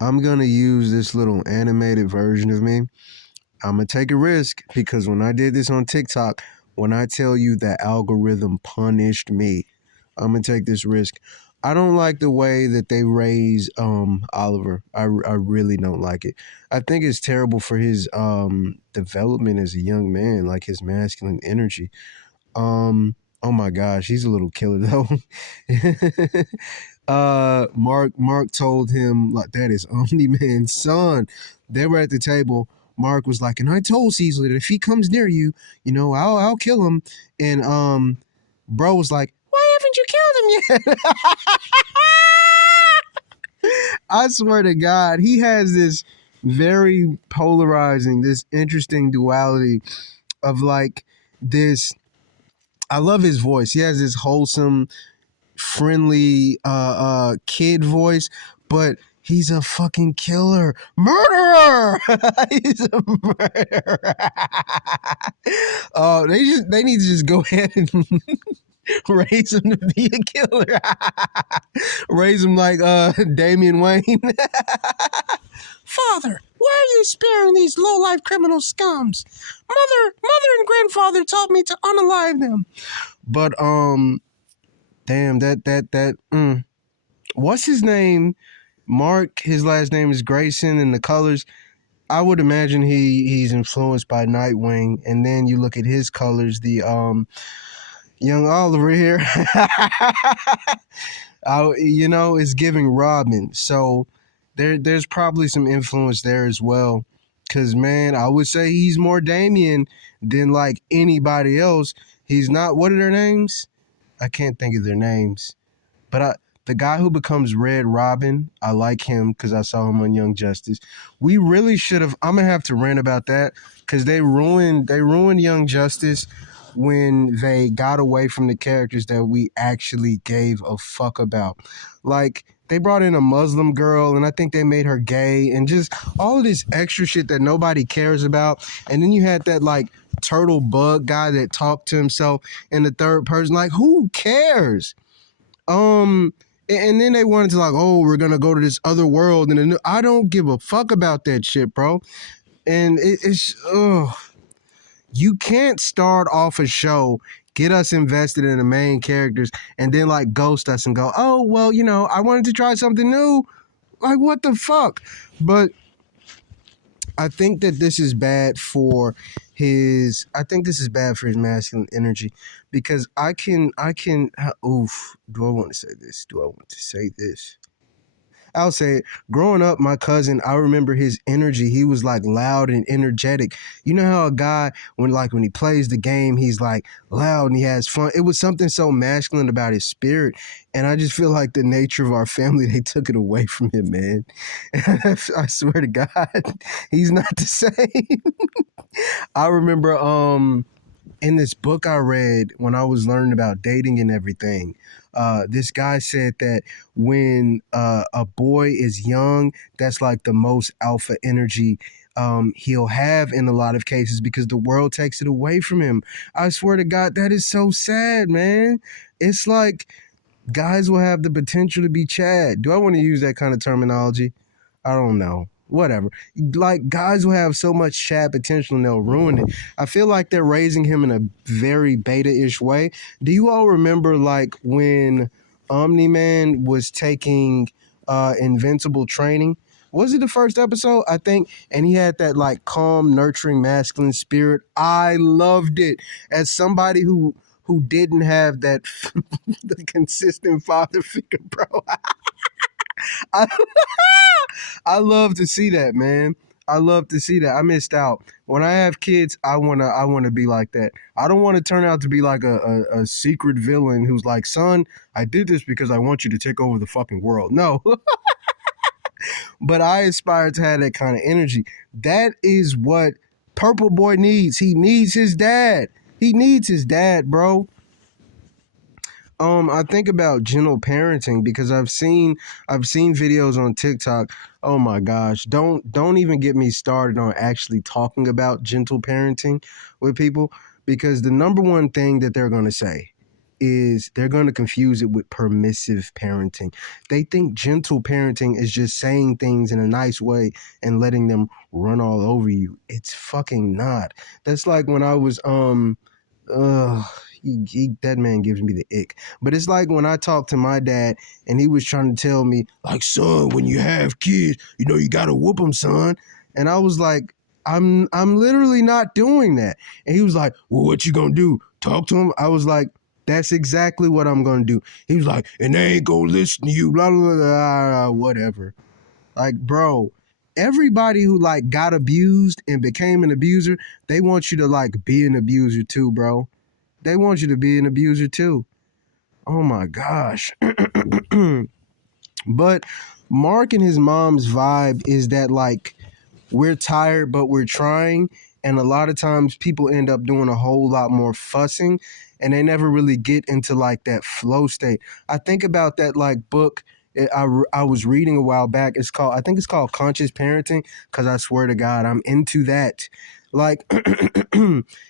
I'm gonna use this little animated version of me. I'm gonna take a risk because when I did this on TikTok, when I tell you that algorithm punished me, I'm gonna take this risk. I don't like the way that they raise Oliver. I really don't like it. I think it's terrible for his development as a young man, like his masculine energy. Oh my gosh, he's a little killer though. Mark told him like that is Omni Man's son. They were at the table. Mark was like, and I told Caesar that if he comes near you, I'll kill him. And bro was like, why haven't you killed him yet? I swear to God, he has this very polarizing, this interesting duality of like this. I love his voice. He has this wholesome, friendly kid voice, but he's a fucking killer. Murderer! He's a murderer. Oh, they need to just go ahead and raise him to be a killer. Raise him like Damian Wayne. Father, why are you sparing these low-life criminal scums? Mother and grandfather told me to unalive them. But damn, what's his name? Mark, his last name is Grayson, and the colors, I would imagine he's influenced by Nightwing. And then you look at his colors, the young Oliver here, is giving Robin. So there's probably some influence there as well. Cause man, I would say he's more Damien than like anybody else. He's not. What are their names? I can't think of their names. But the guy who becomes Red Robin, I like him because I saw him on Young Justice. We really should have. I'm gonna have to rant about that because they ruined Young Justice when they got away from the characters that we actually gave a fuck about. Like they brought in a Muslim girl, and I think they made her gay, and just all of this extra shit that nobody cares about. And then you had that like turtle bug guy that talked to himself in the third person. Like, who cares? And then they wanted to like, oh, we're gonna go to this other world, and I don't give a fuck about that shit, bro. And you can't start off a show, get us invested in the main characters, and then like ghost us and go, oh, well, I wanted to try something new. Like, what the fuck? But I think that this is bad for his masculine energy because I can oof, do I want to say this? I'll say it. Growing up, my cousin, I remember his energy. He was like loud and energetic. You know how a guy, when he plays the game, he's like loud and he has fun. It was something so masculine about his spirit. And I just feel like the nature of our family, they took it away from him, man. I swear to God, he's not the same. I remember in this book I read when I was learning about dating and everything, this guy said that when a boy is young, that's like the most alpha energy he'll have in a lot of cases because the world takes it away from him. I swear to God, that is so sad, man. It's like guys will have the potential to be Chad. Do I want to use that kind of terminology? I don't know. Whatever. Like guys will have so much Chad potential and they'll ruin it. I feel like they're raising him in a very beta-ish way. Do you all remember like when Omni-Man was taking Invincible training? Was it the first episode? I think. And he had that like calm, nurturing, masculine spirit. I loved it. As somebody who didn't have that the consistent father figure, bro. I, I love to see that, man. I love to see that. I missed out. When I have kids, I wanna be like that. I don't want to turn out to be like a secret villain who's like, son, I did this because I want you to take over the fucking world. No. But I aspire to have that kind of energy. That is what Purple Boy needs. He needs his dad. He needs his dad, bro. I think about gentle parenting because I've seen videos on TikTok. Oh my gosh, don't even get me started on actually talking about gentle parenting with people because the number one thing that they're going to say is they're going to confuse it with permissive parenting. They think gentle parenting is just saying things in a nice way and letting them run all over you. It's fucking not. That's like when I was uh that man gives me the ick. But it's like when I talked to my dad and he was trying to tell me, like, son, when you have kids, you know, you gotta whoop them, son. And I was like, I'm literally not doing that. And he was like, well, what you gonna do? Talk to him? I was like, that's exactly what I'm gonna do. He was like, and they ain't gonna listen to you, blah blah blah, blah whatever. Like, bro, everybody who like got abused and became an abuser, they want you to like be an abuser too, bro. They want you to be an abuser too. Oh my gosh. But Mark and his mom's vibe is that like we're tired, but we're trying. And a lot of times people end up doing a whole lot more fussing and they never really get into like that flow state. I think about that like book I was reading a while back. I think it's called Conscious Parenting, because I swear to God, I'm into that. Like,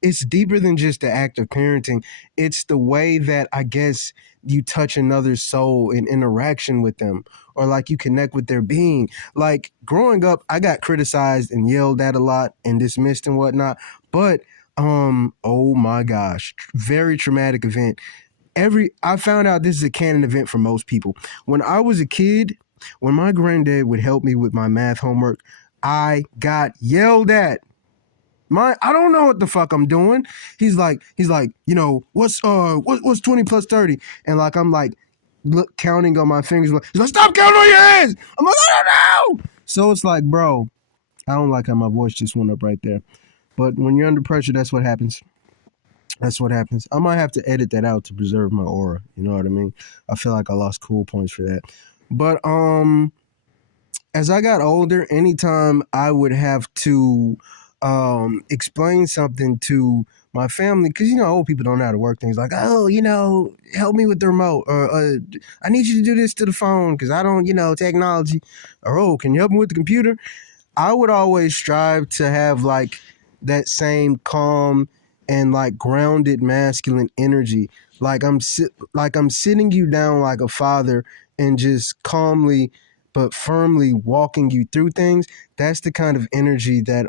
it's deeper than just the act of parenting. It's the way that I guess you touch another's soul in interaction with them, or like you connect with their being. Like growing up, I got criticized and yelled at a lot and dismissed and whatnot. But oh my gosh, very traumatic event. I found out this is a canon event for most people. When I was a kid, when my granddad would help me with my math homework, I got yelled at. I don't know what the fuck I'm doing. He's like, you know, what's 20 plus 30? And like I'm like counting on my fingers. He's like, stop counting on your hands. I'm like, I don't know. So it's like, bro, I don't like how my voice just went up right there. But when you're under pressure, that's what happens. That's what happens. I might have to edit that out to preserve my aura. You know what I mean? I feel like I lost cool points for that. But as I got older, anytime I would have to explain something to my family, because you know old people don't know how to work things, like, oh, you know, help me with the remote, or I need you to do this to the phone because I don't, you know, technology, or oh, can you help me with the computer? I would always strive to have like that same calm and like grounded masculine energy. Like I'm sitting you down like a father and just calmly but firmly walking you through things. That's the kind of energy that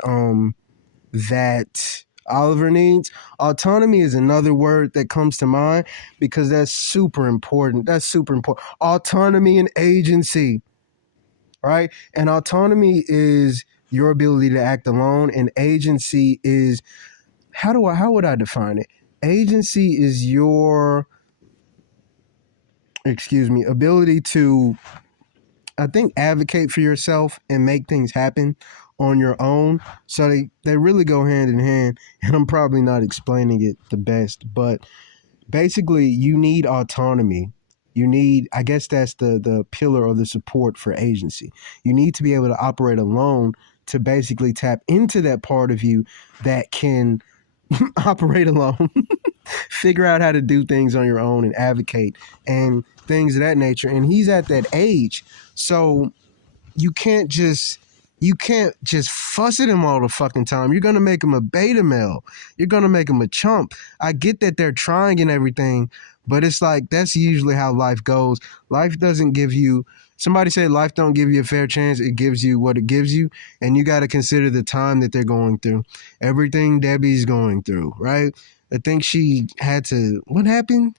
Oliver needs. Autonomy is another word that comes to mind because that's super important. That's super important. Autonomy and agency, right? And autonomy is your ability to act alone, and agency is how would I define it? Agency is your ability to, I think, advocate for yourself and make things happen on your own. So they really go hand in hand, and I'm probably not explaining it the best, but basically you need autonomy. You need, I guess that's the pillar or the support for agency. You need to be able to operate alone to basically tap into that part of you that can operate alone, figure out how to do things on your own and advocate and things of that nature. And he's at that age. So you can't just fuss at him all the fucking time. You're gonna make him a beta male. You're gonna make him a chump. I get that they're trying and everything, but it's like that's usually how life goes. Life doesn't give you, somebody said life don't give you a fair chance, it gives you what it gives you, and you got to consider the time that they're going through. Everything Debbie's going through, right? I think she had to, what happened?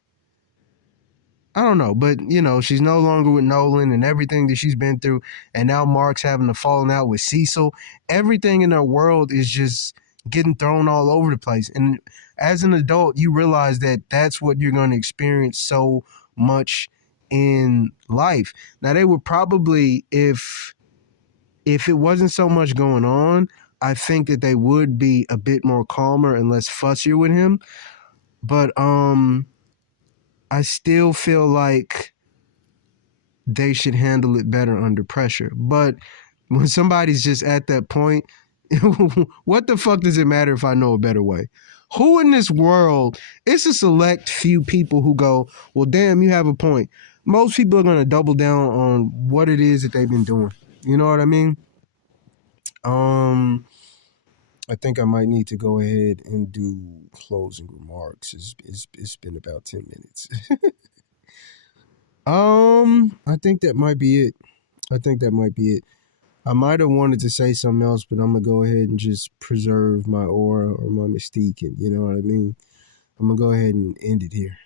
I don't know, but you know, she's no longer with Nolan and everything that she's been through, and now Mark's having to falling out with Cecil. Everything in her world is just getting thrown all over the place. And as an adult, you realize that that's what you're going to experience so much in life. Now, they would probably, if it wasn't so much going on, I think that they would be a bit more calmer and less fussier with him. But I still feel like they should handle it better under pressure. But when somebody's just at that point, what the fuck does it matter if I know a better way? Who in this world, it's a select few people who go, well, damn, you have a point. Most people are going to double down on what it is that they've been doing. You know what I mean? I think I might need to go ahead and do closing remarks. It's been about 10 minutes. I think that might be it. I think that might be it. I might have wanted to say something else, but I'm gonna go ahead and just preserve my aura or my mystique, and you know what I mean. I'm gonna go ahead and end it here.